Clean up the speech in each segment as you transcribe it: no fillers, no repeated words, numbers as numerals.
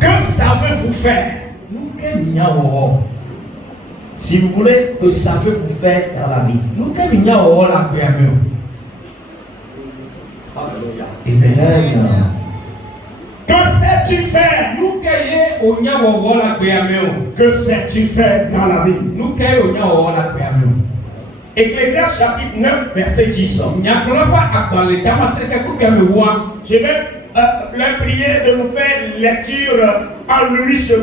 Que savez-vous faire? Si vous voulez, que savez-vous faire dans la vie? Alléluia. Amen. Que sais-tu faire? Que sais-tu faire dans la vie? Ecclésiaste chapitre 9, verset 10. Je vais leur prier de nous faire lecture en Louis II,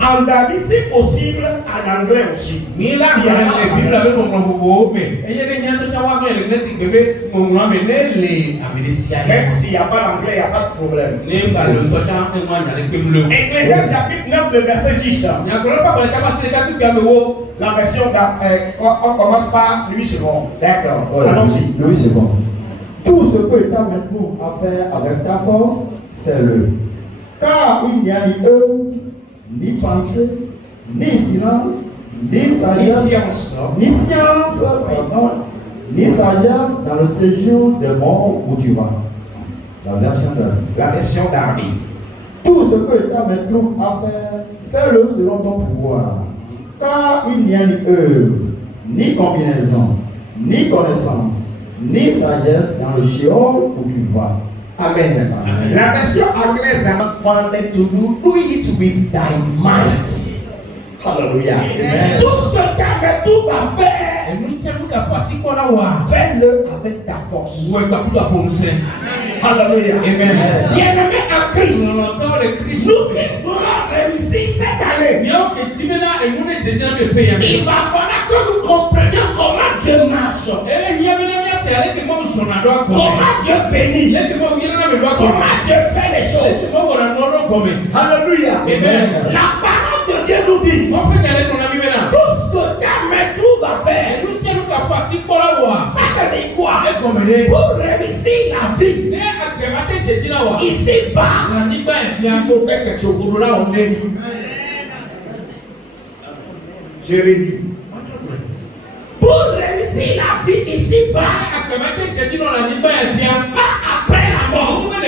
en David, si possible, en anglais aussi. Même s'il n'y a pas d'anglais, il n'y a pas de problème. Ecclésiaste chapitre 9, le verset 10. La version, on commence par Louis II. D'accord, allons-y. Louis II. Tout ce que ta main trouve à faire avec ta force, fais-le. Car il n'y a ni œuvre, ni pensée, ni silence, ni sagesse, ni sagesse dans le séjour des morts où tu vas. La version d'Arby. Tout ce que ta main trouve à faire, fais-le selon ton pouvoir. Car il n'y a ni œuvre, ni combinaison, ni connaissance, ni sagesse dans le Sheol où tu vas. Amen. Amen. La version anglaise n'a pas founded to do it with thy might. Hallelujah. Amen. Tout ce que ta main trouve à faire, fais-le avec ta force. Hallelujah. Amen. Bien-aimé en Christ, nous qui voulons réussir cette année, il va falloir que nous comprenions comment Dieu marche. Comment Dieu bénit. Comment Dieu fait les choses. Alléluia. Amen. La parole de Dieu nous dit, tout ce que ta main trouve à faire, ça veut dire quoi? Pour réussir la vie ici-bas, il faut faire quelque chose. Je redis. Pour réussir la vie ici-bas, après la mort, pour nous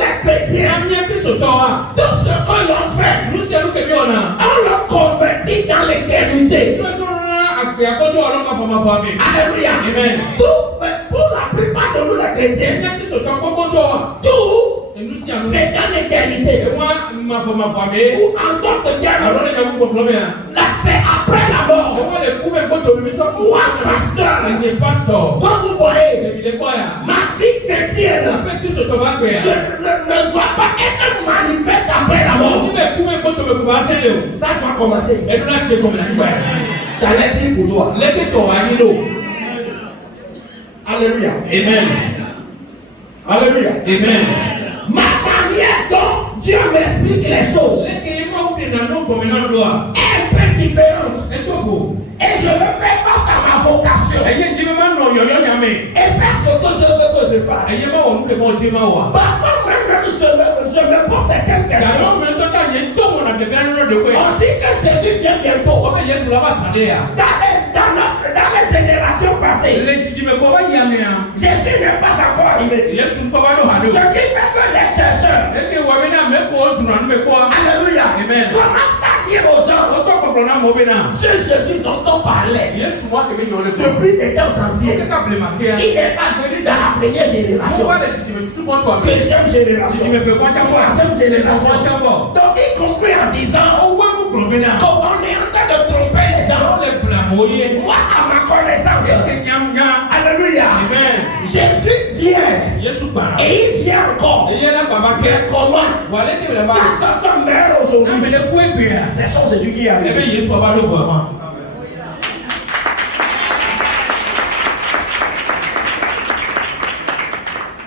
les chrétiens, tout ce qu'on a fait, on l'a converti dans l'éternité. Alléluia. Amen. Tout, pour la plupart de nous les chrétiens, tout c'est dans l'éternité. Ou en d'autres termes, là c'est après la mort. Moi, pasteur, quand vous voyez ma vie chrétienne, je ne dois pas être manifeste après la mort. Ça doit commencer ici. T'as l'air pour toi. Alléluia. Amen. Alléluia. Amen. Ma manière dont Dieu m'explique les choses est un peu différente. Et je veux faire face à ma vocation. Et faire ce que Dieu veut que je fasse. Parfois même je me pose certaines questions. On dit que Jésus vient bientôt. Dans les générations passées, Jésus n'est pas encore arrivé. Ce qui fait que les chercheurs, alléluia, commencent à dire aux gens, ce Jésus dont on parlait depuis des temps anciens, il n'est pas venu dans la première génération, deuxième génération, troisième génération. Donc il compris en disant qu'on est en train de tromper les gens. Moi, à ma connaissance, alléluia, Jésus vient et il vient encore. Mais comment? Quand on meurt aujourd'hui, c'est son Jésus qui arrive.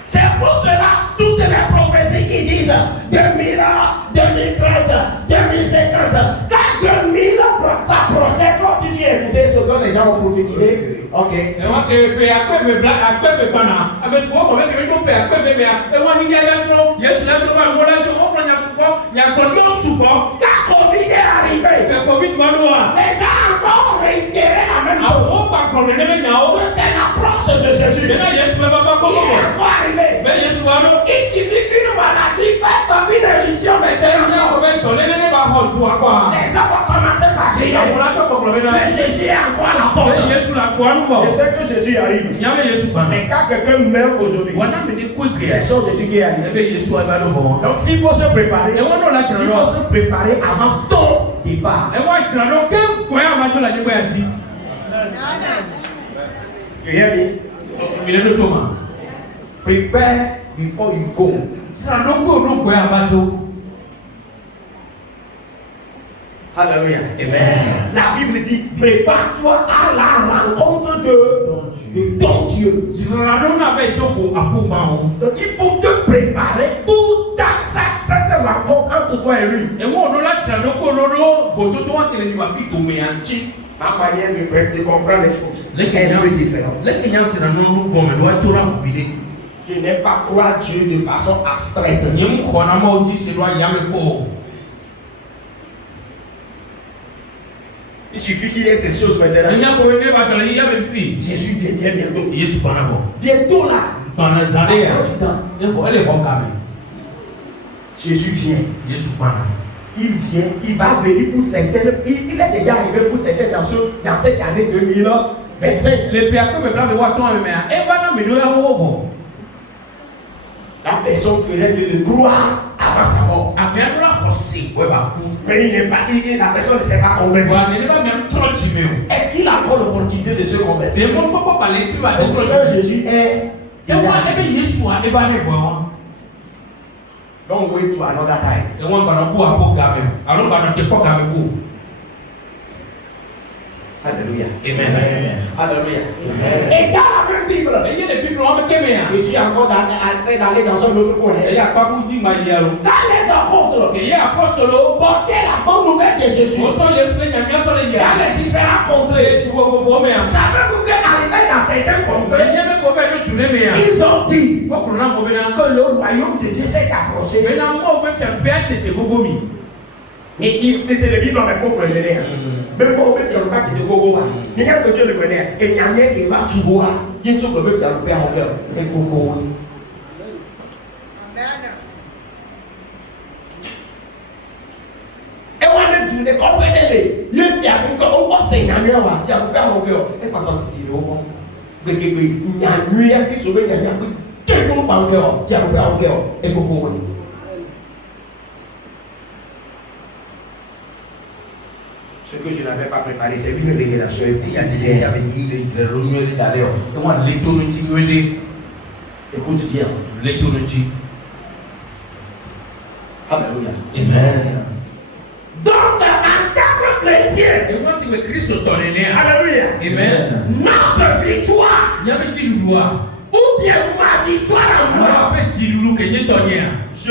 C'est pour cela toutes les prophéties qui disent 2000 ans, 2030, 2050, quand 2000 s'approchait, quand tu viens écouter ce que les gens ont prophétisé, ok. Quand Covid est arrivé, les gens encore réitéraient la même chose. Que c'est l'approche de Jésus. Il est encore arrivé. Il suffit qu'une maladie fasse une religion Mais Jésus est encore à la porte. Je sais que Jésus arrive. Mais quand quelqu'un meurt aujourd'hui, c'est sur Jésus qui arrive. Donc s'il faut se préparer, avant ton départ. Prepare before you go. Alléluia. Amen. La Bible dit prépare-toi à la rencontre de ton Dieu. Donc il faut te préparer pour cette rencontre entre toi et lui. Ma manière de comprendre les choses est un peu différente. Je n'aime pas croire Dieu de façon abstraite. Il suffit qu'il y ait quelque chose maintenant. Jésus vient bientôt. Bientôt là. Jésus vient. Il vient, il va venir pour certaines. Il est déjà arrivé pour certaines dans cette année 2025. La personne ferait de croire avant sa mort. Mais la personne ne s'est pas convaincue. Est-ce qu'il a encore l'opportunité de se convertir? Donc seul Jésus est. Don't wait to another time. Alléluia. Amen. Alléluia. Et dans la même Bible, je suis encore d'aller dans un autre coin. Dans les apôtres, porter la bonne nouvelle de Jésus dans les différents contrées. Savez-vous qu'arrivé dans certains contrées, ils ont dit que le royaume de Dieu s'est approché. Mais c'est le Bible avec comprenez. Même quand on fait le pack de Gogo, il y a que Dieu le connaît. Et il y a un qui va tout voir. Il y a tout le monde qui a le père en cœur. Et Gogo. Et on a dit, comprenez-les. Il y a un qui va s'enseigner à moi. Il y a le père en cœur. Et pas quand tu dis, il y a un qui se met dans un peu. Quel bon en cœur. Il y a le père en cœur. Et Gogo. Ce que je n'avais pas préparé, c'est une révélation. Écoute bien. Alléluia. Amen. Donc, en tant que chrétien, alléluia. Amen. Notre victoire, ou bien ma victoire en moi, je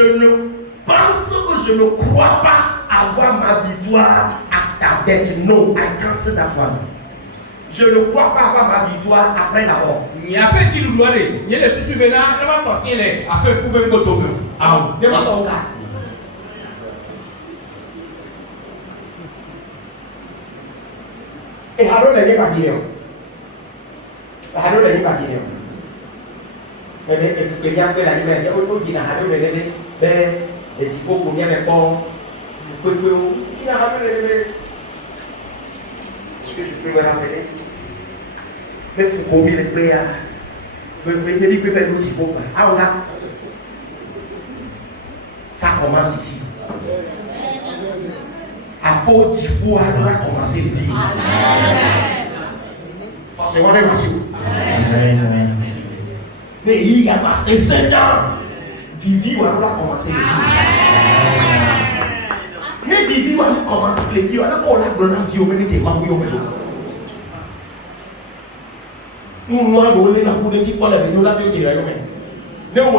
ne pense que je ne crois pas avoir ma victoire à ta tête. No, I cancel that one. Je ne crois pas avoir ma victoire après la mort. Demande ton cas. Et alors, les gens vont mais il faut que bien que la lumière, il y a les typos pour bien les ports. Ce que je peux vous rappeler, mais il faut combien de pères, mais il peut faire le typo. Ah, on a. Ça commence ici. Apôtre typo, on a commencé le vie. C'est moi même assuré. Mais il y a passé 7 ans. Vivi, on a commencé le vie. Mais Vivi, on a commencé le vie. On a commencé le vie. On a commencé nous nous avons donné la politique pour la vie. Nous l'avons dit. Nous avons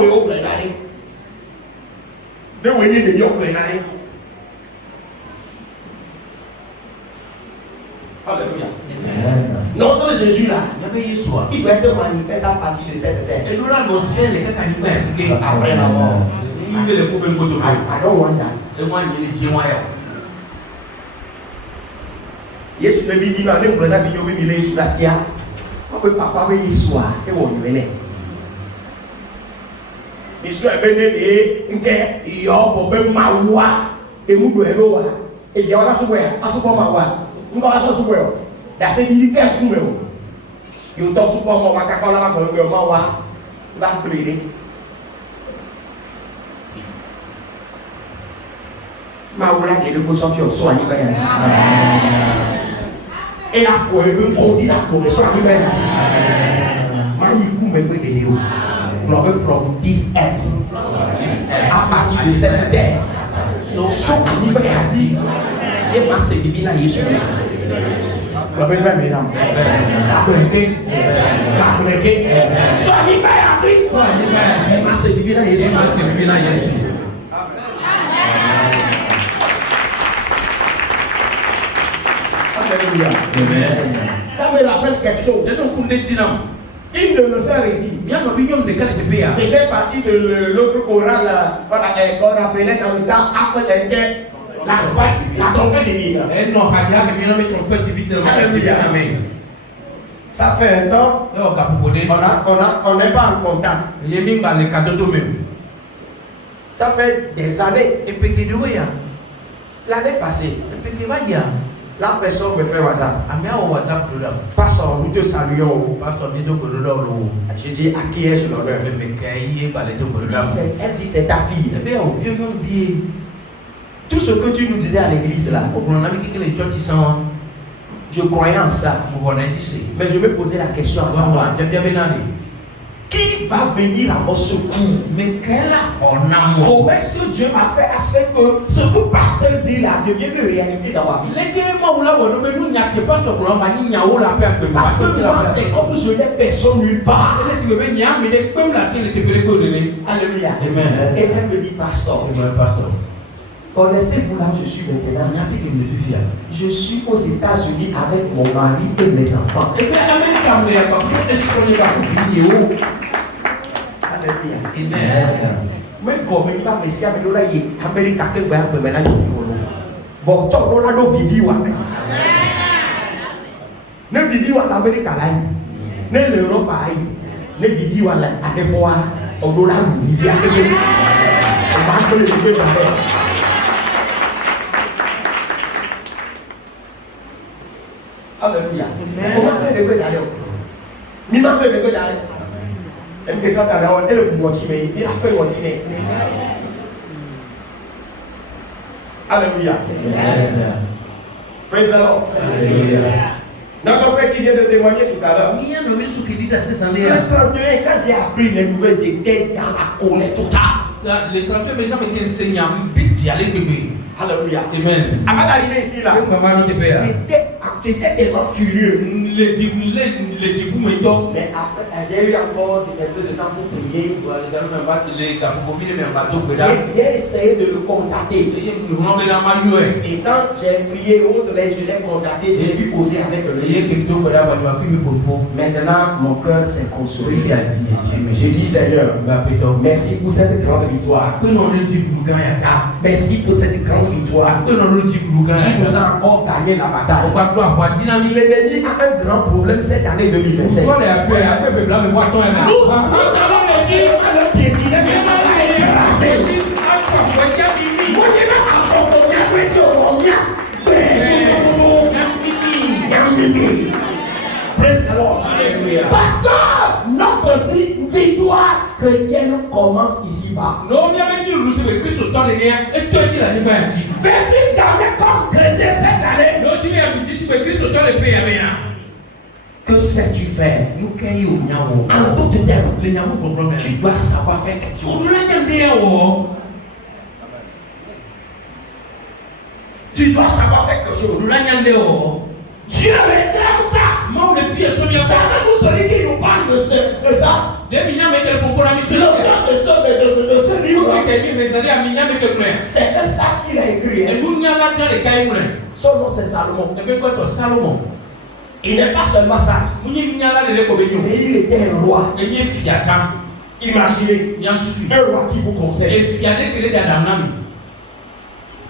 Alléluia. Notre Jésus là, il doit être manifeste à partir de cette terre. Après la mort. I don't want that. Yes, le dit il va même prendre la vidéo mais il est sous la sia. Papa veut y soir et on venait. Il soit venu et il y a un problème maoua et nous doit et il y a la soupe à soupe maoua. Nous avons souffert. La sécurité est tout même. Il y a autant souffert, on va caca là, on va plaider. Maoula et le consentement soigné quand même. Et la quoi, le continent pour soigner bien. Maïkou me fait des léos. Glory from this earth. À partir de cette terre. So libératif. Et ma c'est divine à Yeshua. Le besoin mesdames. Gabreke. So libératif. Et ma c'est divine à Yeshua. C'est divine à Yeshua. Alléluia. Ça me rappelle quelque chose. Une de nos sœurs ici faisait partie de l'autre chorale qu'on appelait dans le temps après la trompette divine. Alléluia. Ça fait un temps, on n'est pas en contact. Ça fait des années. Et puis l'année passée, la personne me fait WhatsApp. Pasteur, nous te saluons. J'ai dit à qui est-ce l'honneur? Elle dit c'est ta fille. Tout ce que tu nous disais à l'église là, je croyais en ça. Mais je me posais la question à savoir. Qui va venir à mon secours? Comment est-ce que Dieu m'a fait à ce que ce que pasteur dit là devienne une réalité dans ma vie? Parce que moi, c'est comme je n'ai personne nulle part. Alléluia. Et elle me dit, pasteur, connaissez-vous là où je suis maintenant? Je suis aux États-Unis avec mon mari et mes enfants. Alléluia. Même comme il va me dire, mais là, il est américain, il va me mettre là. Bon, tu vois, là, nous vivons. Nous vivons en Amérique là. Nous l'Europe là. Nous vivons là. Avec moi, on doit là vivre. On va que le vivre là. Alléluia. Comment faire le d'aller? Mima fait le d'aller. Elle me dit ça d'aller, elle vous motive, il a fait le motiver. Alléluia. Praise the Lord. Alléluia. Notre frère qui vient de témoigner tout à l'heure. Le 31, quand j'ai appris les nouvelles, j'étais dans la colère totale. Les 31 maisons étaient enseignés en pitié à l'église. Alléluia. Amen. Avant d'arriver ici là, j'étais tellement furieux. Mais après, j'ai eu encore un peu de temps pour prier. J'ai essayé de le contacter. Et quand j'ai prié, je l'ai contacté, j'ai pu poser avec lui. Maintenant, mon cœur s'est consolé. J'ai dit, Seigneur, merci pour cette grande victoire. Merci pour cette grande victoire. Tu nous as encore gagné la bataille. L'ennemi a un grand problème cette année 2027. Nous sommes dans le piétine Praise the Lord. Pasteur, notre victoire chrétienne commence ici-bas. Veux-tu garder comme chrétien cette année? Que sais-tu faire? En d'autres termes, tu dois savoir faire quelque chose. Tu dois savoir faire quelque chose. Dieu réclame ça. C'est nous celui qui nous parle de ça. Le frère de ce livre, c'est un sage qu'il a écrit. Son nom c'est Salomon. Il n'est pas seulement sage, mais il était un roi. Imaginez, un roi qui vous conseille.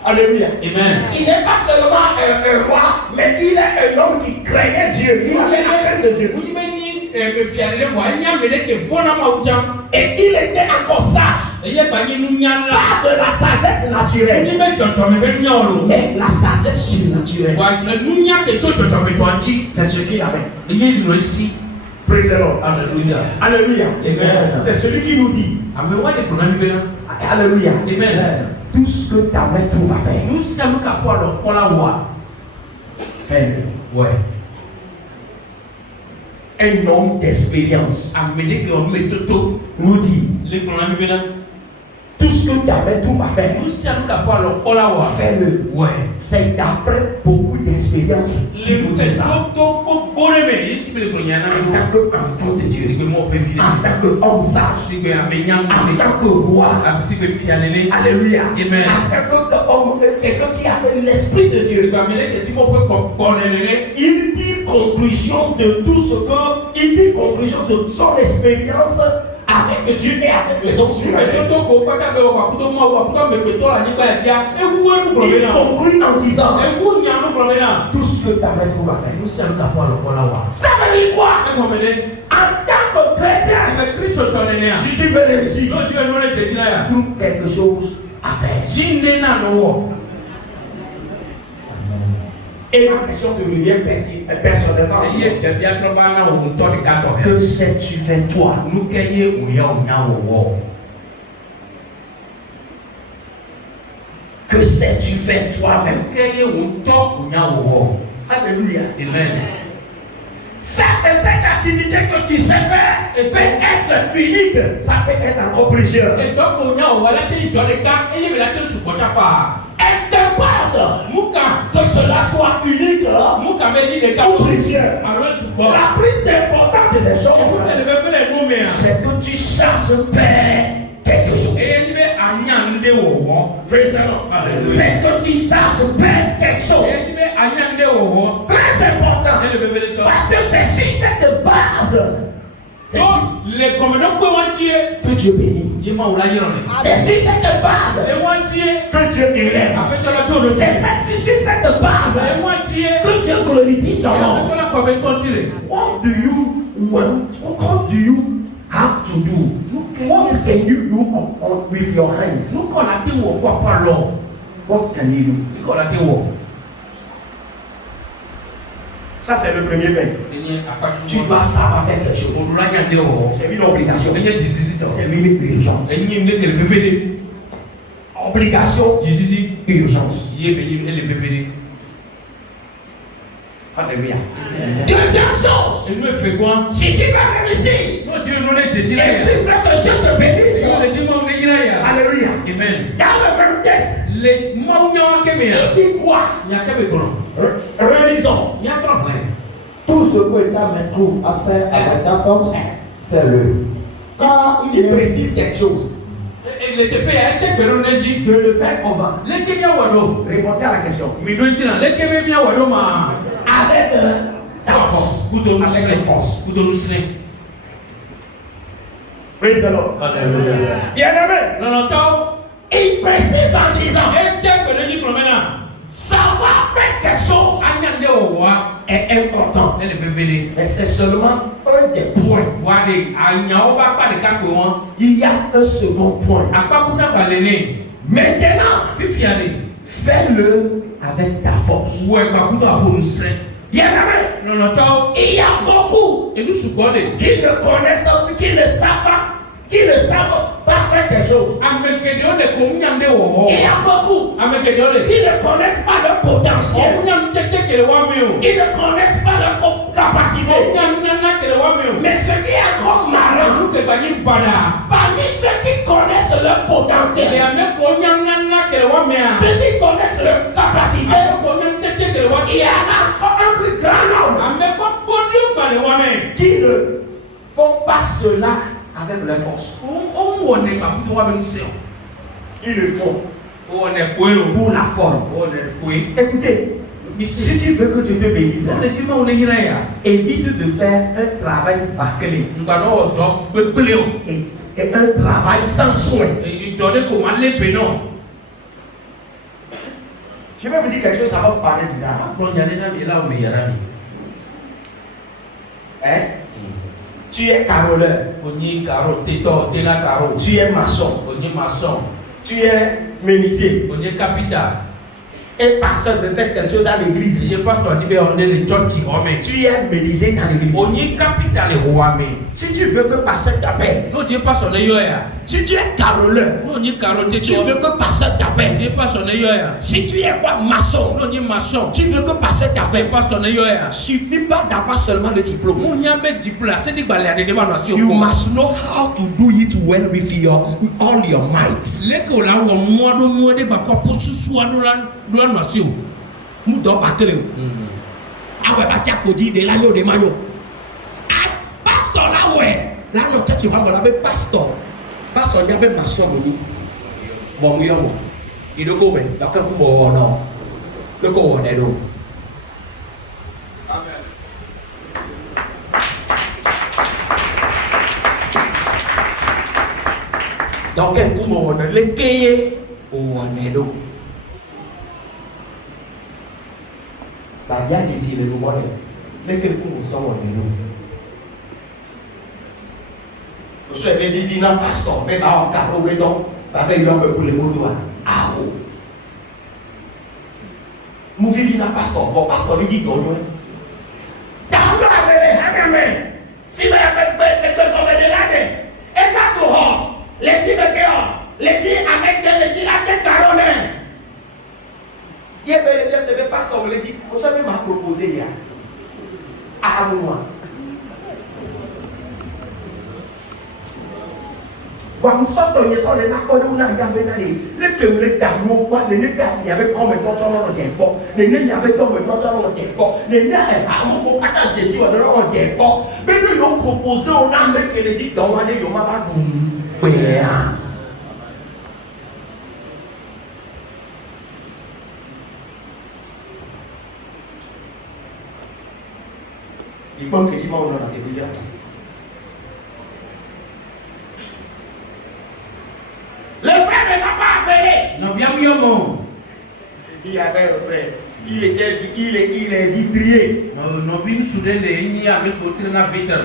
Alléluia. Amen. Il n'est pas seulement un roi, mais il est un homme qui craignait Dieu. Il avait la crainte de Dieu. Et il était encore sage. Pas de la sagesse naturelle, mais la sagesse surnaturelle. C'est ce qu'il avait. Praise the Lord. Alléluia. Alléluia. Amen. C'est celui qui nous dit. Alléluia. Amen. Tout ce que ta main trouve à faire, fais-le. Ouais. Un homme d'expérience nous dit tout ce que ta main trouve à faire, fais-le. Ouais. C'est d'après beaucoup d'expérience qu'il nous dit ça. En tant qu'enfant de Dieu, en tant qu'homme sage, en tant que roi, alléluia, amen. En tant qu'homme, quelqu'un qui a l'esprit de Dieu, il dit conclusion de tout ce que, il dit conclusion de son expérience avec Dieu et avec les hommes sur la terre. Il conclut en disant tout ce que ta main trouve à faire. Ça veut dire quoi? En tant que chrétien, si tu veux réussir, trouve quelque chose à faire. Et ma question te revient personnellement. Que sais-tu faire toi? Que sais-tu faire toi-même? Alléluia. Amen. Cette activité que tu sais faire peut être unique. Ça peut être encore plusieurs. Et donc, que cela soit unique ou plusieurs. La plus importante des choses, c'est que tu cherches faire quelque chose. C'est que tu cherches faire quelque chose. Très important. Parce que c'est sur cette base que Dieu bénit. C'est sur cette base que Dieu élève. C'est sur cette base que Dieu glorifie son nom. What do you want? What do you have to do? What can you do with your hands? What can you do? Ça, c'est le premier pain. Tu dois savoir faire quelque chose. C'est une obligation. C'est une urgence. Obligation, urgence. Alléluia. Deuxième chose. Si tu vas réussir, et tu veux que Dieu te bénisse. Alléluia. Amen. Dans le même texte, il dit quoi? Relisons. Tout ce que ta main trouve à faire avec ta force, fais-le. Car il précise quelque chose. De le faire comment? Répondez à la question. Avec ta force. Avec les forces. Praise the Lord. Bien-aimé. Il précise en disant savoir faire quelque chose est important. Mais c'est seulement un des points. Il y a un second point. Maintenant, fais-le avec ta force. Bien aimé, il y a beaucoup qui ne savent pas faire quelque chose. Il y a beaucoup qui ne connaissent pas leur potentiel. Ils ne connaissent pas leur capacité. Mais ce qui est trop malin, parmi ceux qui connaissent leur potentiel, ceux qui connaissent leur capacité, il y en a encore un plus grand nombre qui ne font pas cela avec leur force. Ils le font pour la forme. Écoutez, si tu veux que Dieu te bénisse, évite de faire un travail bâclé et un travail sans soin. Je vais vous dire quelque chose, ça va vous parler bizarre. Hein? Tu es caroleur. Tu es maçon. Tu es menuisier. Un pasteur veut faire quelque chose à l'église. Tu es menuisier dans l'église. Si tu veux que pasteur t'appelle, si tu es caroleur, tu veux que pasteur t'appelle. Si tu es quoi, maçon, tu veux que pasteur t'appelle. Suffit pas d'avoir seulement le diplôme. You must know how to do it well with all your might. Nous devons partir. Ah ouais, bah tiens, Cody, de l'agneau de maillot. Ah, pasteur là, ouais. Là, notre tête, tu vas voir, pasteur. Pasteur, il y avait maçon, bon, il y a moi. Il doit go, mais d'accord, pour moi, non. Le go, on est là. Donc, pour moi, on est les payés, on est là. La bien d'ici le monde, mais que nous sommes en nous. Vous savez, les divins pasteurs, mais en carreau, mais donc, avec l'homme pour les mots, ah oh. Nous vivons dans pasteur, bon pasteur, il dit, non, si vous avez fait comme de l'année, et ça, tu vois, les dix de cœur, les dix avec les dix à tes caronnes. Il y avait les pas sur le dit, vous savez, m'a proposé hier. À moi. Vous sortez de ça, les nappes, on a gardé les que les tableaux, les gars, il y avait comme un contrôleur de dépôt, les nez, il y avait comme un contrôleur de dépôt, les nez, on partage dessus, on a un dépôt. Mais nous, ils ont proposé, on a mis que les dit, dans l'année, ils ont pas boum. Il pense que tu m'as ouvert la télé. Le frère ne m'a pas appelé. Non, bien oui, mon. Il y avait un frère. Il est vitrier. Non, bien soudain, il y a avec l'autre dans la vitre.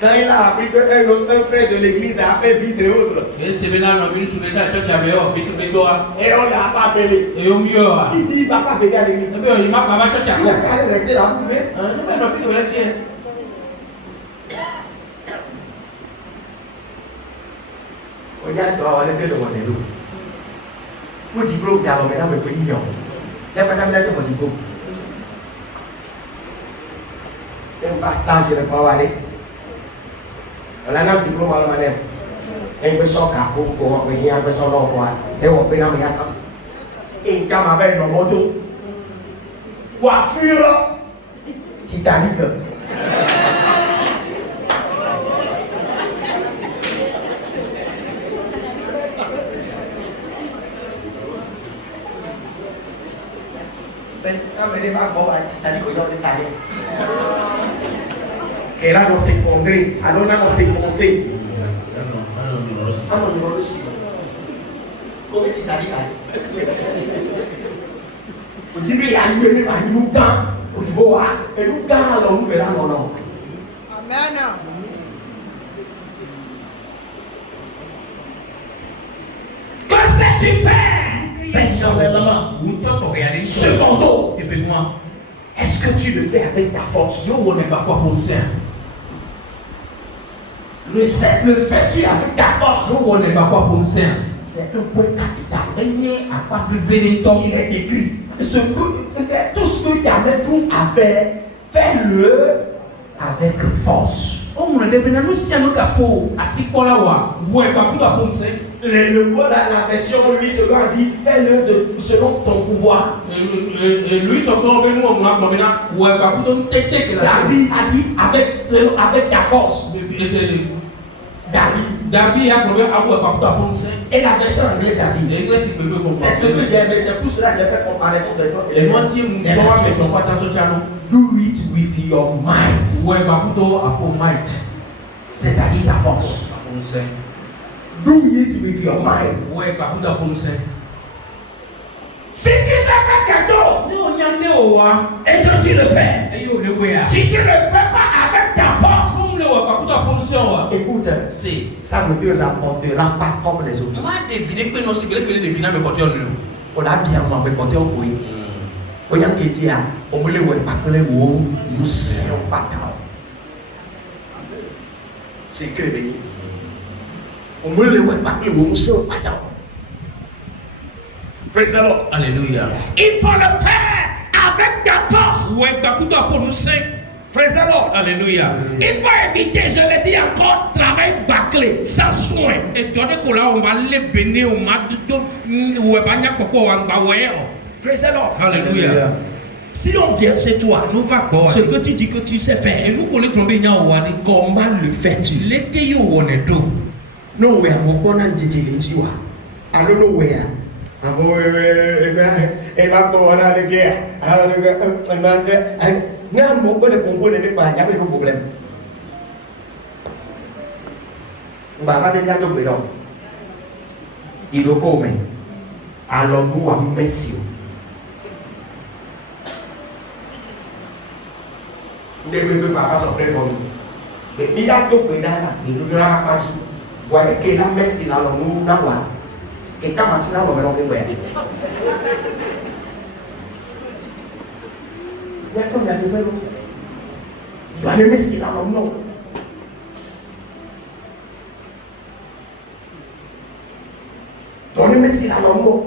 Quand il a appris qu'un frère de l'église a fait vitre et autres. Et c'est maintenant, non, bien soudain, la church avait vitre, mais toi. Et on ne l'a pas appelé. Et au mieux. Il dit, il ne va pas venir à l'église. Il m'a pas mal church à il a qu'à rester là. Non, mais non, fils de la tienne. Regarde, tu vas avoir le cœur de mon élo. Mon diplôme, tu as maintenant le pays. Il n'y a pas de mon diplôme. Il n'y a pas de stage, je ne peux pas aller. On a un diplôme à la manière. Et il veut sortir pour venir à son emploi. Et on peut l'amener à ça. Et il tient avec nos motos. Coiffure Titanic. Mais pas bon à Titanic, on est allé. Et là, on s'est effondré. Alors là, on s'est foncé. Ah non, non, non. Comment Titanic a on dit, lui, il a allumé par nous dans. On dit, bon, et nous dans, alors nous verrons non. Amen. Que sais-tu faire personnellement? Secondo, est-ce que tu le fais avec ta force? Le fais-tu avec ta force? C'est un point capital. Il est écrit. Tout ce que tu as mis tout à faire, fais-le avec force. La version lui se doit dire fais-le selon ton pouvoir. David a dit avec ta force. David a et la version anglaise a dit c'est ce que j'aime, c'est pour cela que j'ai fait comparaison de toi. Et moi, do it with your might. C'est-à-dire ta force. Do it with your mind. Si tu sais faire quelque chose et que tu le fais, si tu ne le fais pas avec ta force, Écoute, ça ne te rapportera pas comme les autres. On a bien rapporté au pays. On a dit, on me le voit pas que les mots nous servent pas. C'est écrit béni. On me le voit pas que les mots nous servent pas. Praise the Lord. Alléluia. Il faut le faire avec ta force. Praise the Lord. Alléluia. Il faut éviter, je le dis encore, travail bâclé, sans soin. Praise the Lord. Alléluia. Si on vient chez toi, ce que tu dis que tu sais faire, comment le fais-tu? Nowhere, mon bon an dit tu vois. I don't know where. Elle va pour la guerre. Non, mon bon le bonbon n'est pas, il n'y a pas de problème. On va pas venir de bédon. Il doit commettre. Alors nous, à merci. Ne me pas sortir pour nous. Mais il y a tout bédon là, il nous dira pas tout. Voyez que la merci là, nous n'avons que quand tu n'as pas de problème. Il y a comme il y a des vélos. Il y a des messieurs dans le nom. Dans le messieurs dans le nom.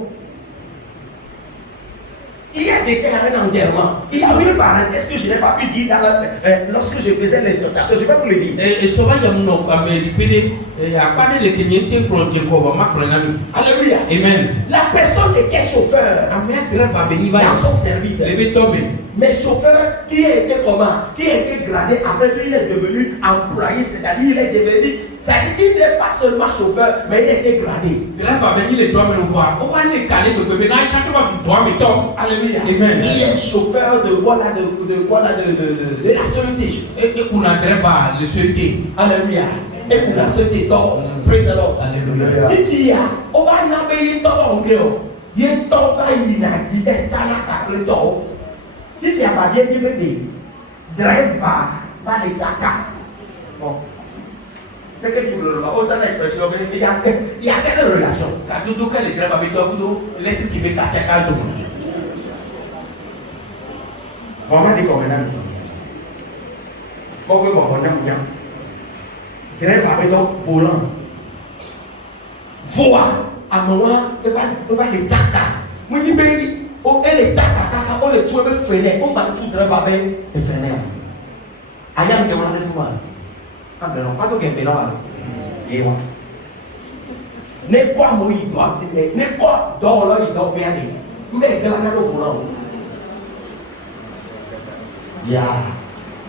Il y a des terrains d'enterrement. Il y a une parenthèse que je n'ai pas pu dire lorsque je faisais l'exhortation. Je vais vous le dire. Et souvent, il y a un nom comme il y a pas de l'équipe pour Alléluia. Amen. La personne était chauffeur dans son service. Mais chauffeur qui a été comment? Qui a été gradé après il est devenu employé, c'est-à-dire il est devenu. C'est-à-dire qu'il n'est pas seulement chauffeur, mais il a été gradé. Alléluia. Amen. Il est chauffeur de la société. Et qu'on a grève le souhaiter. Alléluia. Et pour la société, praise the Lord. Alléluia. Titi, on va n'abeiller ton oncle. Il est ton pas il a dit, est à la carte ton. Titi a pas bien dit, drive va les jacka. Bon. Mais qu'est-ce que vous voulez? On s'en expression, mais il y a quelle relation? Car tout cas, les grèves avec toi, l'être qui veut cacher tout le monde. On va dire qu'on est là. Bon, bien. Grève avec ton volant. Voix. À un moment, il va les jacka. Moi, je dis, elle est jacka, on les tue, on les freine, on va tout grève avec les freine. Aïe, on a des fois. Ah, mais non, pas tout gain, mais non, et moi. N'est quoi, moi, il doit, n'est quoi, dans là, il doit bien aller. Mais, il a le volant. Ya,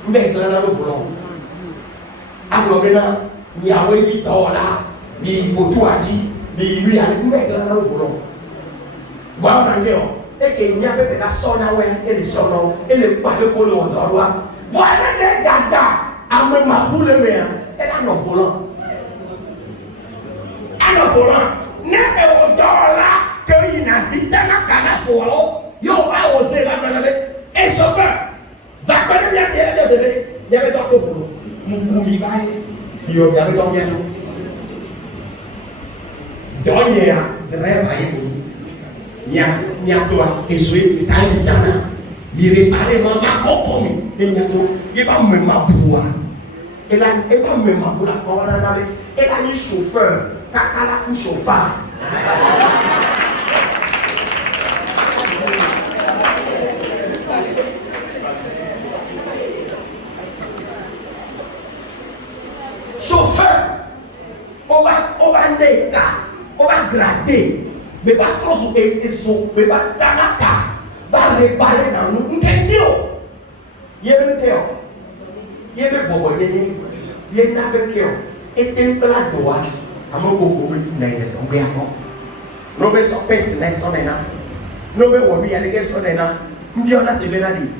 mais il a le volant. Alors maintenant, il y a un qui là, il faut a dit, mais lui a dit, mais il a le volant. Voilà, et qu'il n'y a pas de la sonne, et les sonnes, et les pas de colon, voilà des dada. À même ma poule, elle a nos volants. Elle a nos volants. N'est pas au là qu'il n'a dit tellement qu'à la fois, il va oser la belle. Et chauffeur, va pas le bien tirer de ce il y avait d'autres volants. Mon commis va il y avait d'autres bien. Donc, il y a rêve à il y a toi, et je suis taillé jana. Il répare ma compromis. Il va me m'abouer. Elle a pas même pour la parole elle a un chauffeur, kakala un chauffeur. Chauffeur, on va on va gratter, mais pas trop sous mais pas tanaka, va réparer dans nous. Il y a un théo. Il y a un bobo, il y a un abekio, et un plat droit. À mon bobo, il y a un béamo. Nous me sommes pèsés, nous sommes là. Nous me sommes bien, nous sommes là. Nous disons là, c'est bien dit.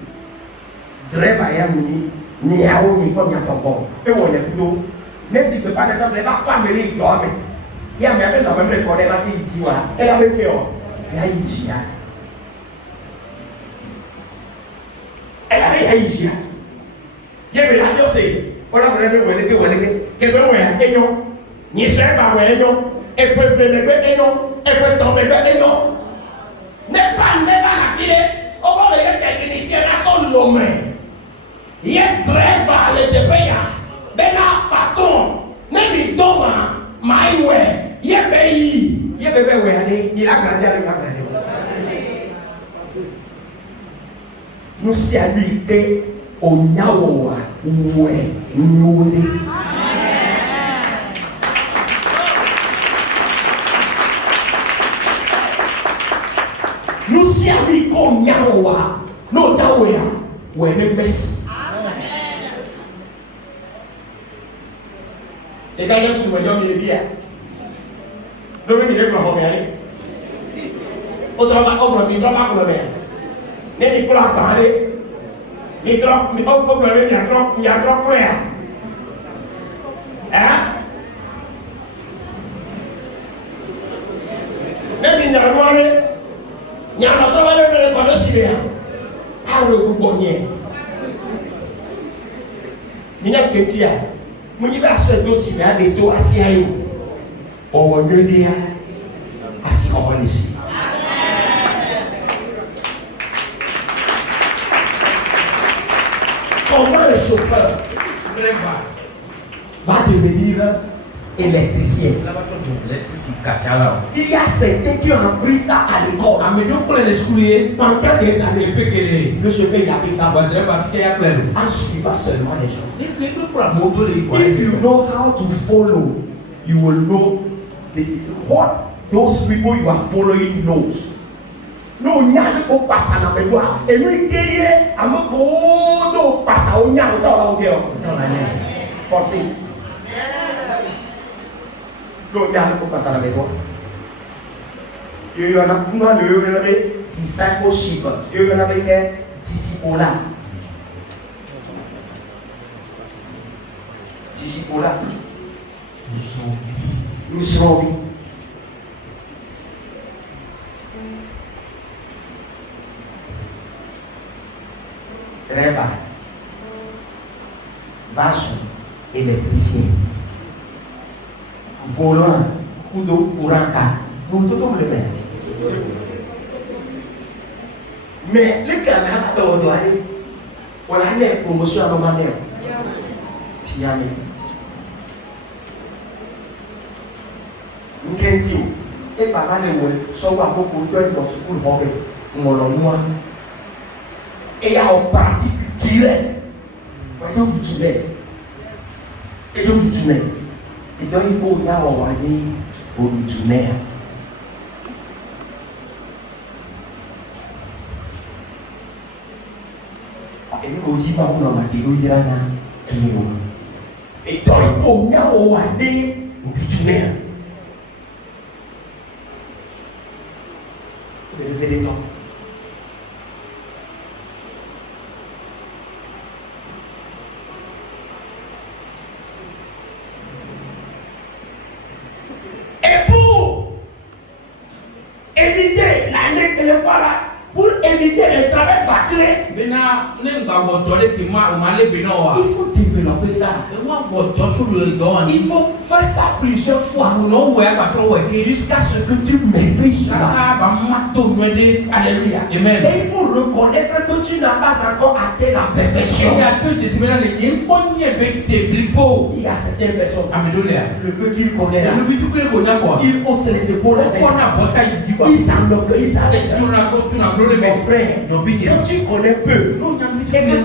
Drève à Yamini, ni à Omi, comme il y a ton pont. Et on est plutôt. Mais si tu par exemple, elle va pas me dire, il y a même dans le corps, elle a dit, elle a fait, elle a dit, elle avait haïti. Il y avait la dosée. On a N'est pas la pile. On va le technicien à son nom. Il est bref à l'Éthiopie. Bena patron. N'est pas Thomas. Maïwe. Il est pays. Il est bébé. Il a grandi avec la grande. Nous saluons au Nyawa. Ouais. Nous. Nous servons comme Nyawa, nos Yahweh, ouais, mais merci. Et quand il y a tout le monde, il est bien. Nous, il est pour le autrement, on ne peut pas pour le maire. Mais il faut la parler. Il y a trop clair. Hein? Même il n'y a pas il y a un travail de l'école. Ah, le couponier. Il n'y a que tia. Il y a ce dossier de dos assis à eux. On va le dire assis en haut ici. Comment le chauffeur va devenir électricien? Il y a certains qui ont appris ça à l'école. Pendant des années. Le chauffeur il a appris ça. En suivant seulement les gens. If you know how to follow, you will know what those people you are following knows. No nyali ko pasa na medwa. Enu ikeye amoko no pasa o nyali ta o ngeo. Forcé. No nyali ko pasa na medwa. Il y en a pour moi le discipleship. Il y en a avec disciple-là. Disciple-là. Nous sommes. Reba, vaso, électricien, volant, couteau, courant, nous tout le même. Mais les camarades on doit aller, on a les promotions à un moment donné. Piano. Nous disons, et papa ne voulait, soit beaucoup de temps pour se couper, mon nom. Et il y a une pratique directe. Et donc, il faut il y a un tournée. Et nous disons pas qu'on a dit qu'il y a un et donc, il faut y avoir un tournée. Vous devez donc. Pour éviter le travail bâclé, il faut développer ça. Il faut faire ça plusieurs fois jusqu'à ce que tu maîtrises cela. Alléluia. Amen. Et il faut reconnaître que tu n'as pas encore atteint la perfection. Il y a certaines personnes, le peu qu'ils connaissent, ils haussent les épaules avec. Ils s'enorgueillissent avec. Mon frère, quand tu connais peu et que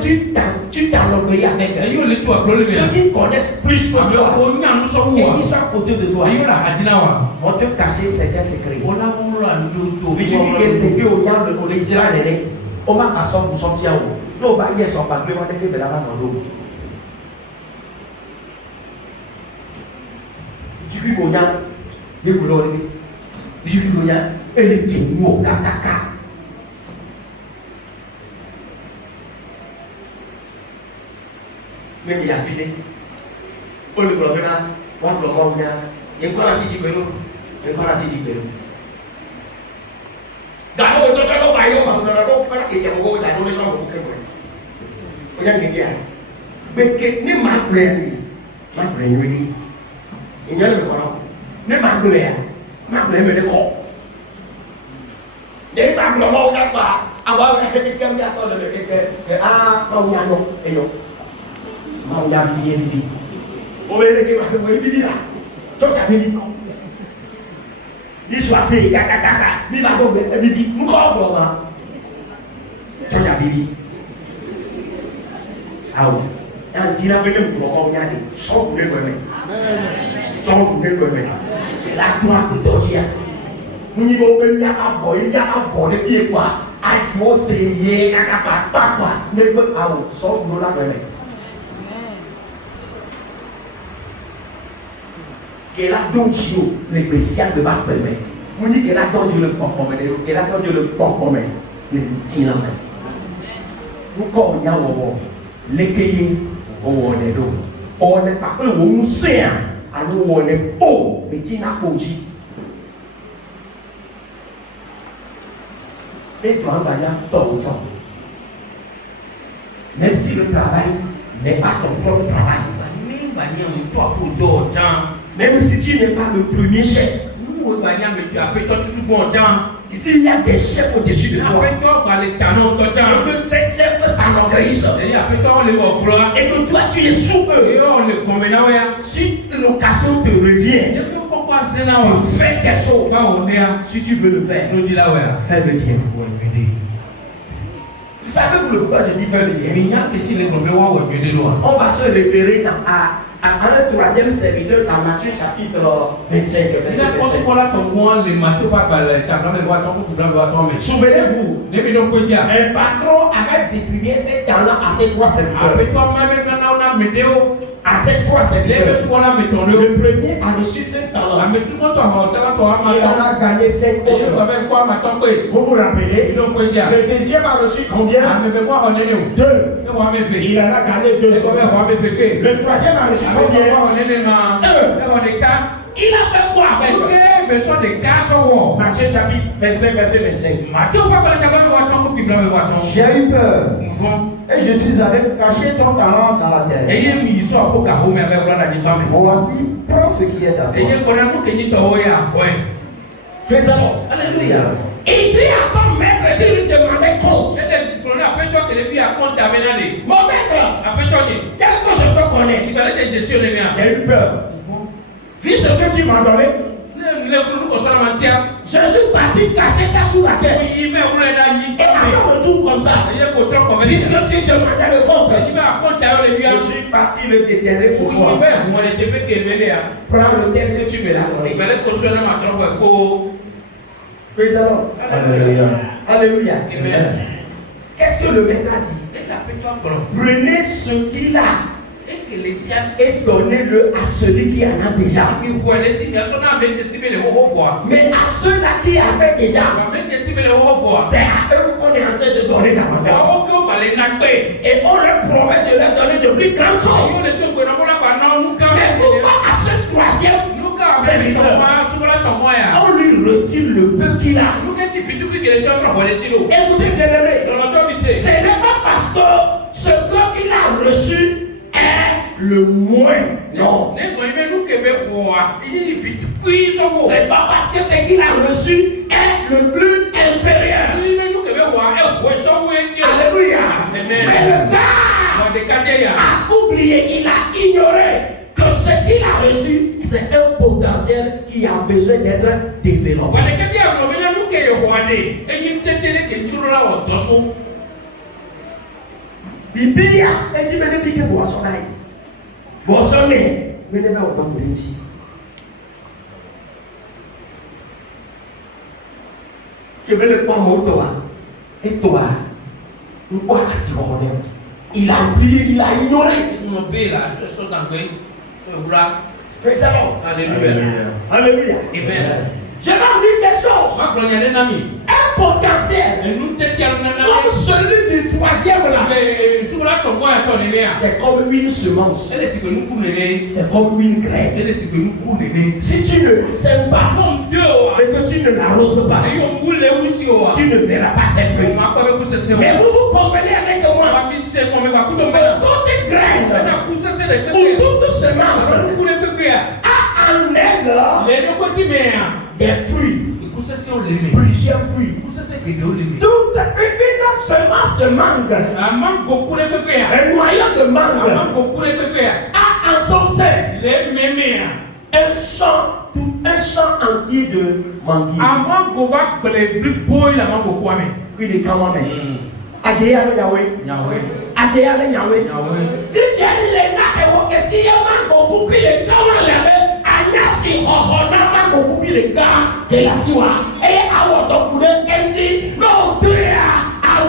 tu t'enorgueillis avec eux, ceux qui connaissent plus que toi et qui sont à côté de toi, on te cacher certains secrets. On va à 100% fier. Nous, on va y aller sans pas, on va aller de la main dans l'eau. Tu vis au Yan, il y a tu vis au Yan, et les témoins, kaka. Mais il a filé. On le voit maintenant, on le voit bien. Il y a encore assez de pélo. Il y a encore assez de pélo. Dans le temps, on va y aller, on va y aller, et c'est encore dans le champ de Pokémon. On y a dit, mais que ne m'a pris. Même si le travail n'est pas ton propre travail, même si tu n'es pas le premier chef, s'il y a des chefs au-dessus de toi, que ces chefs s'enorgueillissent et que toi tu es sous eux, si l'occasion te revient, fais quelque chose. Si tu veux le faire, fais le bien. Vous savez pourquoi je dis fais le bien? On va se référer à un troisième serviteur dans Matthieu chapitre 25, verset 27. Souvenez-vous, un patron avait distribué ses talents à ses trois serviteurs. À ces trois serviteurs, le premier a reçu 5 talents. Il en a gagné 5 autres. Vous vous rappelez? Le deuxième a reçu combien? 2. Il en a gagné 2 autres. Le troisième a reçu combien? 1. Il a fait quoi avec eux? Matthieu chapitre 25, verset 25. J'ai eu peur. Et je suis allé cacher ton talent dans la terre. Voici, prends ce qui est à toi. Fais ça. Alléluia. Il dit à son maître qui lui demandait compte. Mon maître, quel que je te connais, j'ai eu peur. Vu ce que tu m'as donné, je suis parti cacher ça sous la terre. Et quand on retourne comme ça, puisque tu demandais le compte, je suis parti le déterrer pour toi. Prends le terre que tu me l'as donné. Praise the Lord. Alléluia. Alléluia. Qu'est-ce que le maître a dit? Prenez ce qu'il a et donnez-le à celui qui en a déjà. Mais à ceux-là qui avaient déjà, c'est à eux qu'on est en train de donner davantage. Et on leur promet de leur donner de plus grandes choses. C'est pourquoi à ce troisième serviteur, on lui retire le peu qu'il a. Écoutez, bien-aimés, ce n'est pas parce que ce qu'il a reçu est le moins. Non. C'est pas parce que ce qu'il a reçu est le plus inférieur. Alléluia. Mais le gars a oublié, il a ignoré que ce qu'il a reçu, c'est un potentiel qui a besoin d'être développé. Biblia est dit que piquer boisson d'ail. Boisson mais ne devez autant de petit. Que veut le point toi et toi, nous quoi assis il a oublié, il a ignoré. Fais ça bon. Alléluia. Alléluia. Amen. Je vais vous dire quelque chose. Un potentiel comme celui du troisième là. C'est comme une semence. C'est comme une graine. Si tu ne sèmes pas, mais que tu ne l'arroses pas, tu ne verras pas ses fruits. Mais vous vous convenez avec moi. Quand tes graines Ou toute semence a en elle des fruits. Plusieurs fruits. Toute une semence de mangue, un noyau de mangue a en son sein un champ entier de mangue. Puis les camons. Adéa le Yahweh. Adéa le Yahweh. Quand elle n'a évoqué si elle m'a beaucoup les camons là-bas, Agnasi Ohona m'a beaucoup les gars de la Siwa. Et à votre boulot, elle dit non, tu es à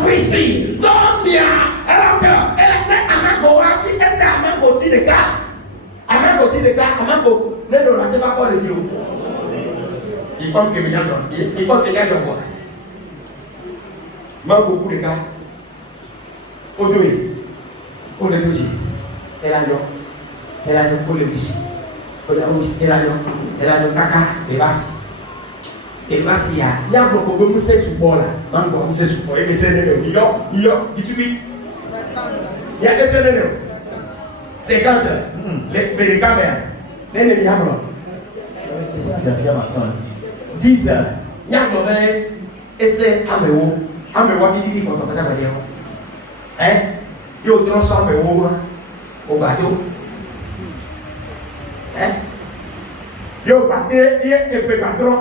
Wissi. Non, bien. Alors que elle a un goati, elle s'est à un goati de gars. À un goati de gars, à un goati. Ne le ratez pas les yeux. Il parle que il parle que il y a de quoi. M'a beaucoup de gars. Odoé, on est aussi. Elle a le polébis. Elle a le caca, et vas-y. Et vas-y, il y a beaucoup de gens qui sont là. Mango, qui sont là. Et c'est le il y a, il y a des sénégalais. 50. Les caméras. Les diables. 10 heures. Il y a un et c'est Améo. Améo, il dit qu'on s'en va dire. Hein? Il y a autre chose au bateau. Hein? Il y a un bateau, il y a un patron.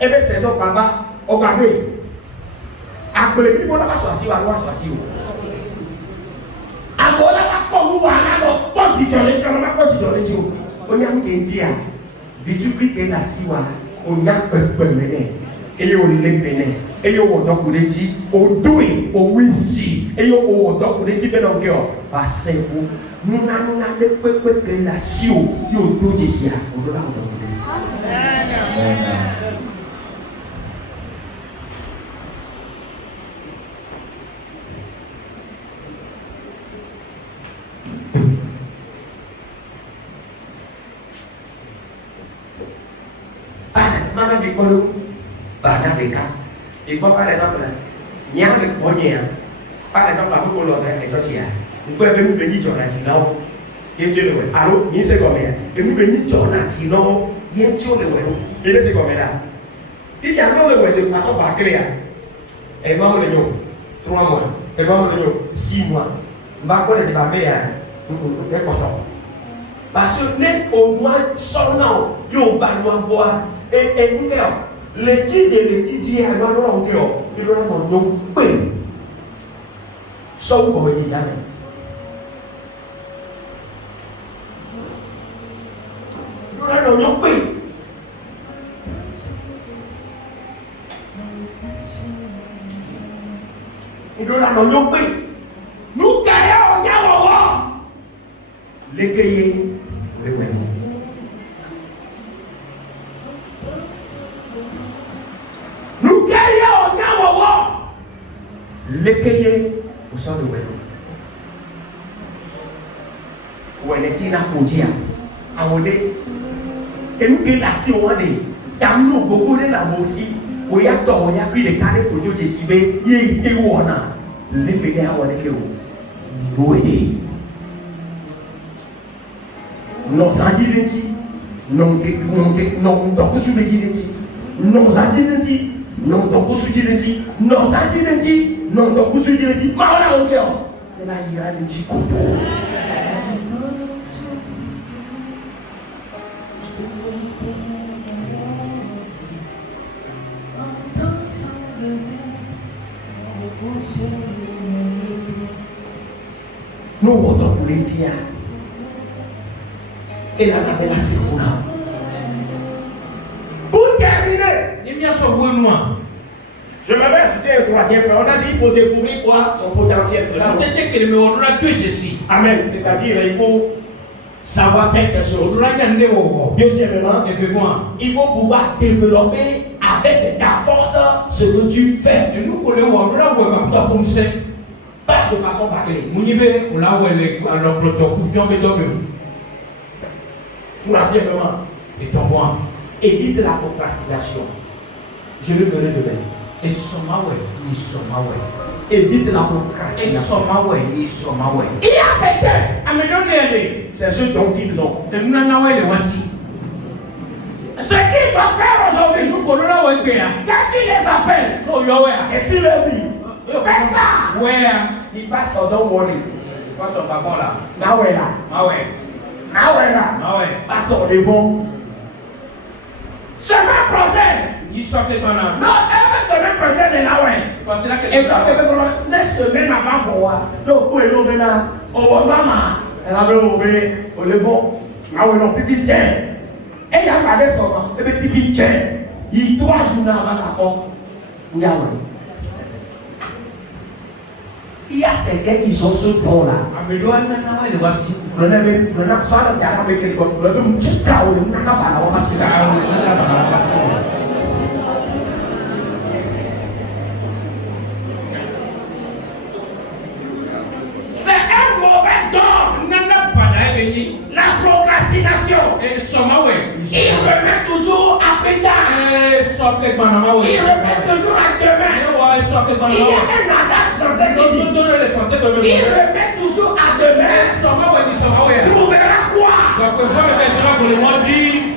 Et bien, c'est son papa au bateau. Après, il faut la choisir, on va choisir. Après, on va voir là, on dit on y a un qui dit, vitu que la siwa, on y a un et on l'épine, et on doit vous le dire, au doué, au wisi, et on doit vous le dire, ben encore, passez vous, nous n'avons pas de la siwa, nous nous disons, on doit vous le dire. Mana di Polu, banyak mereka. Di Polu pada saat ni, yang berpunya, pada saat aku Polu ada eksosia. Aku ada beli jualan Cina, yang jual lewe. Alo, ni sekolah. Aku beli jualan Cina, yang jual lewe. Ini sekolah dah. Ini yang jual lewe di fason bakal ya. Emang lewe, 3 mois. Emang lewe 6 mois. Bakal di Bambi ya, dia potong. Parce que au mois sonnant, yo va nous boire. Et écoutez, les titres, alors on il doit avoir donc oui. Sauf qu'on dit jamais. Nous allons oui. Nous allons oui. Nous gagnons, les cahiers, les mêmes. L'écueil au sein de Wélo. Où elle est inaccordée. À Wodé. Et nous qui la si on a des. Nous beaucoup de la aussi. Où il y a tort, il y a pris des carrés pour nous décider. Il y a où on a. L'écueil à Wodé. Wodé. Non, ça dit le dit. Non, donc je me dis le dit. Non, ça dit le dit. Non, donc je dis le dit. Non, ça dit le dit. Non, donc vous suivez dit, mais on a un cœur. Et là, il y a le petit couteau. Nous votons pour les tiers. Et là, on a la seconde. Pour terminer, il y a son beau noir. Je me vais ajouter un troisième point. On a dit qu'il faut découvrir quoi? Son potentiel. C'est ça. Amen. C'est-à-dire il faut savoir faire quelque chose. Deuxièmement, il faut pouvoir développer avec ta force ce que tu fais. Et nous connaissons pas de façon bâclée. Troisièmement, évite la procrastination. Je le ferai demain. évite la procrastination. Il y a certains, c'est ce dont ils ont. Ce qu'ils doivent faire aujourd'hui, quand tu les appelles et tu leur dis, fais ça, ils passent par don't worry. Pasteur, ils vont. Semaine prochaine. Non, semaine prochaine est là, ouais. Et quand tu veux une semaine avant pour voir. Donc, où est l'eau là? Au Obama. Elle a levé, au levant. Ah ouais, non, plus vite, et il y a un avait son nom, et puis il y a 3 jours avant la porte. Il y a certains qui sont ce don-là. C'est un mauvais don. La procrastination. Il remet toujours à plus tard. Il remet toujours à demain. Il y a un adage dans cette vie. Il remet toujours à demain. Trouvera quoi?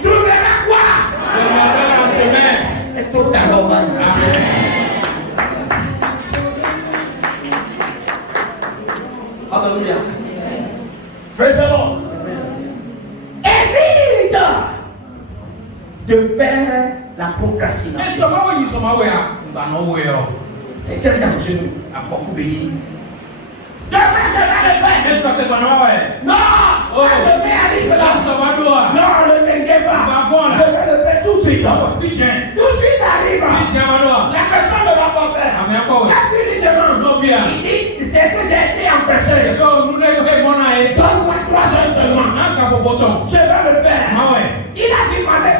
Trouvera quoi? Et tout à l'heure. Alléluia. Praise the Lord. Évite de faire la procrastination. C'est très dangereux. Demain, je vais le faire. Non, demain arrive là. Non, ne t'inquiète pas. Je vais le faire tout de suite. Tout de suite arrive. La personne ne va pas faire. Quand tu lui demandes, il dit, c'est que j'ai été empêché. Donne-moi 3 heures seulement. Je vais le faire. Il a demandé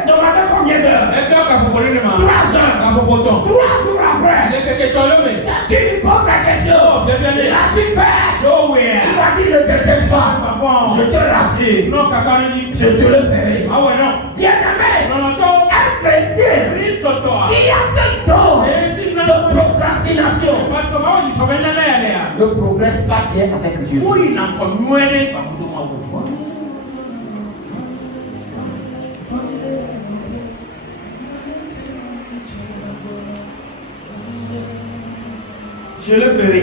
combien d'heures? 3 heures. 3 jours après, quand tu lui poses la question, l'as-tu fait? Il va dire, ne t'inquiète pas. Je te rassure. Je te le ferai. Bien-aimé, un chrétien qui a ce don de procrastination ne progresse pas bien avec Dieu. Je le ferai.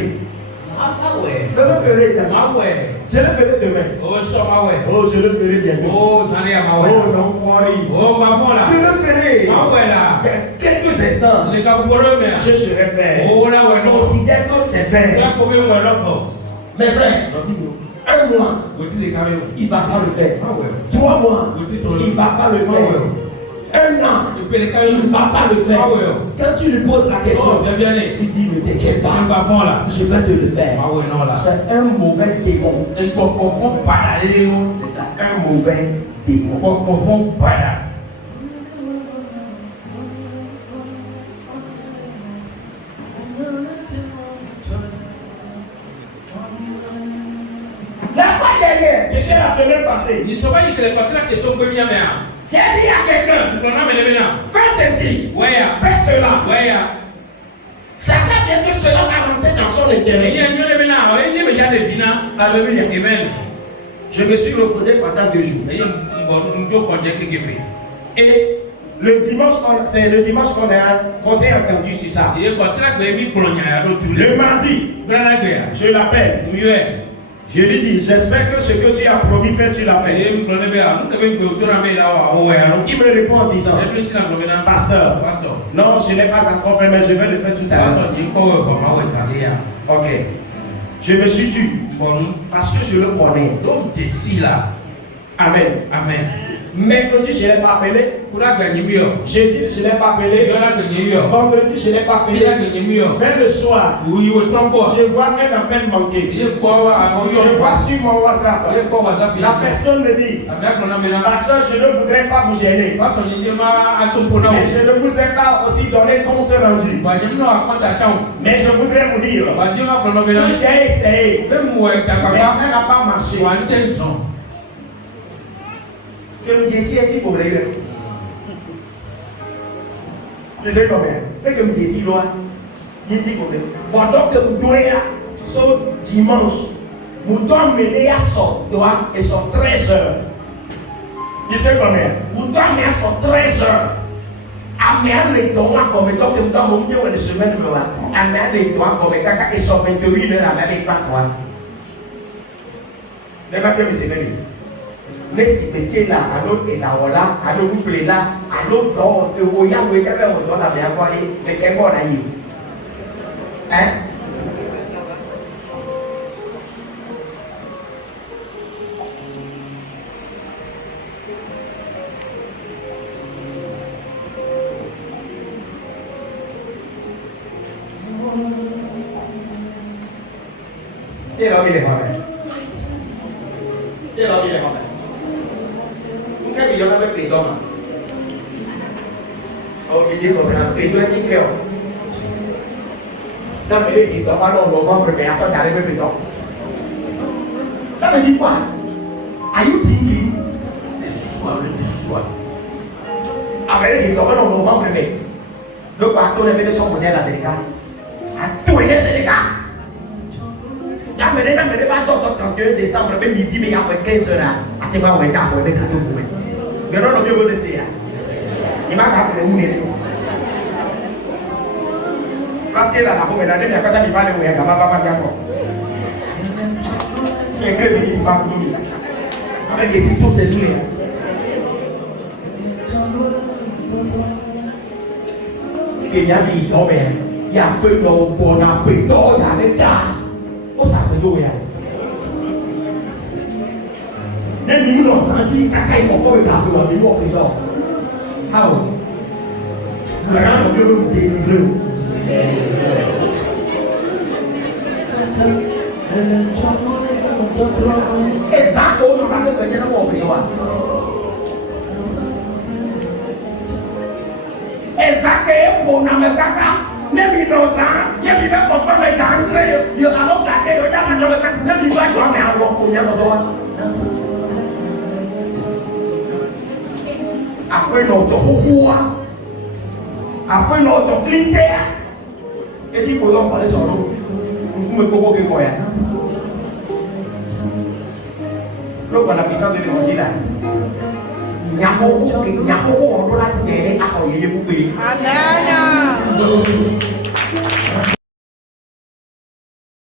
Je le ferai demain. Je le ferai demain. Oh, je le ferai bientôt. Oh, non, je le ferai. Quelques instants. Je serai fait. Considère que c'est fait. Mes frères, 1 mois, il ne va pas le faire. 3 mois, il ne va pas le faire. 1 an, il ne va pas le faire. Quand tu lui poses la question, il dit, ne t'inquiète pas, je vais te le faire. C'est un mauvais démon. C'est ça, un mauvais démon. La fois dernière, c'est la semaine passée. J'ai dit à quelqu'un, fais ceci, fais cela. Sachant bien que cela va rentrer dans son intérêt. Amen. Je me suis reposé pendant 2 jours. Et le dimanche, c'est le dimanche qu'on s'est entendu sur ça. Le mardi, je l'appelle. Je lui dis, j'espère que ce que tu as promis faire, tu l'as fait. Il me répond en disant, pasteur, non, je n'ai pas encore fait, mais je vais le faire tout à l'heure. Ok. Je me suis tué parce que je le connais. Amen. Mercredi, je ne l'ai pas appelé. Jeudi, je ne l'ai pas appelé. Vendredi, je ne l'ai pas appelé. Vers le soir, je vois un appel manqué. Je vois sur mon WhatsApp. La personne me dit, pasteur, je ne voudrais pas vous gêner. Mais je ne vous ai pas aussi donné compte rendu. Mais je voudrais vous dire que j'ai essayé. Mais ça n'a pas marché. Que nous disions un petit problème. Je sais combien. Mais que nous disions loin. Il dit pendant que vous doyez ce dimanche, nous devons mener à son doigt et son 13 heures. Il sait combien? Nous devons mener à son 13 heures. Amen les doigts comme étant que nous devons mener une semaine de loi. Amen les doigts comme étant que son 28 heures la même pas quoi. Les ma peur c'est même. Mais si tu étais là, à l'autre et là, à l'autre vous là, à l'autre dans le voyage où il y avait un don à bien voir les quelqu'un là. Hein? Et là, il est mauvais. Et là, il est mauvais. Vous savez, il y en a un peu d'hommes. Oh, il dit qu'on a un peu d'hommes. Ça veut dire qu'il doit pas dans novembre, mais à ça, t'arrives plus tard. Ça veut dire quoi? Are you thinking? Les sous-soins. Après, il doit pas dans novembre, mais. Donc, à tout le monde, son modèle à des gars. À tout le monde, c'est des gars. Il y a maintenant, mais pas tant 31 décembre, même midi, mais il y a 15 heures là. À tes parents, il y a un peu de cadeau pour moi. Mais non, le mieux, vous le savez. Il m'a rappelé où il est. Là, la roue est là, il y a pas de mal où il y a pas de mal. C'est que il va pour nous. Avec les citrons, c'est tout. Il y a des hommes, il y a peu de bon, il y a peu d'or, il y a des gars. On s'appelle d'où il y a. Même nous, on s'en dit, caca, il faut que le gars soit le mot plus d'or. Ah bon? Le gars, on veut nous délivrer. Exact, on va pas venir à mon prière. Exact, pour nous mettre caca, même innocent, il y a des gens qui font les gars, il y a un autre caca, il y a un autre caca, même il va y avoir un autre pour y avoir. Après notre pouvoir, après notre critère, et puis pour nous parler sur nous. Vous me provoquez quoi? L'autre, la puissance de l'évangile là. Il y a beaucoup de gens qui ont la télé à quoi il est coupé. Amen.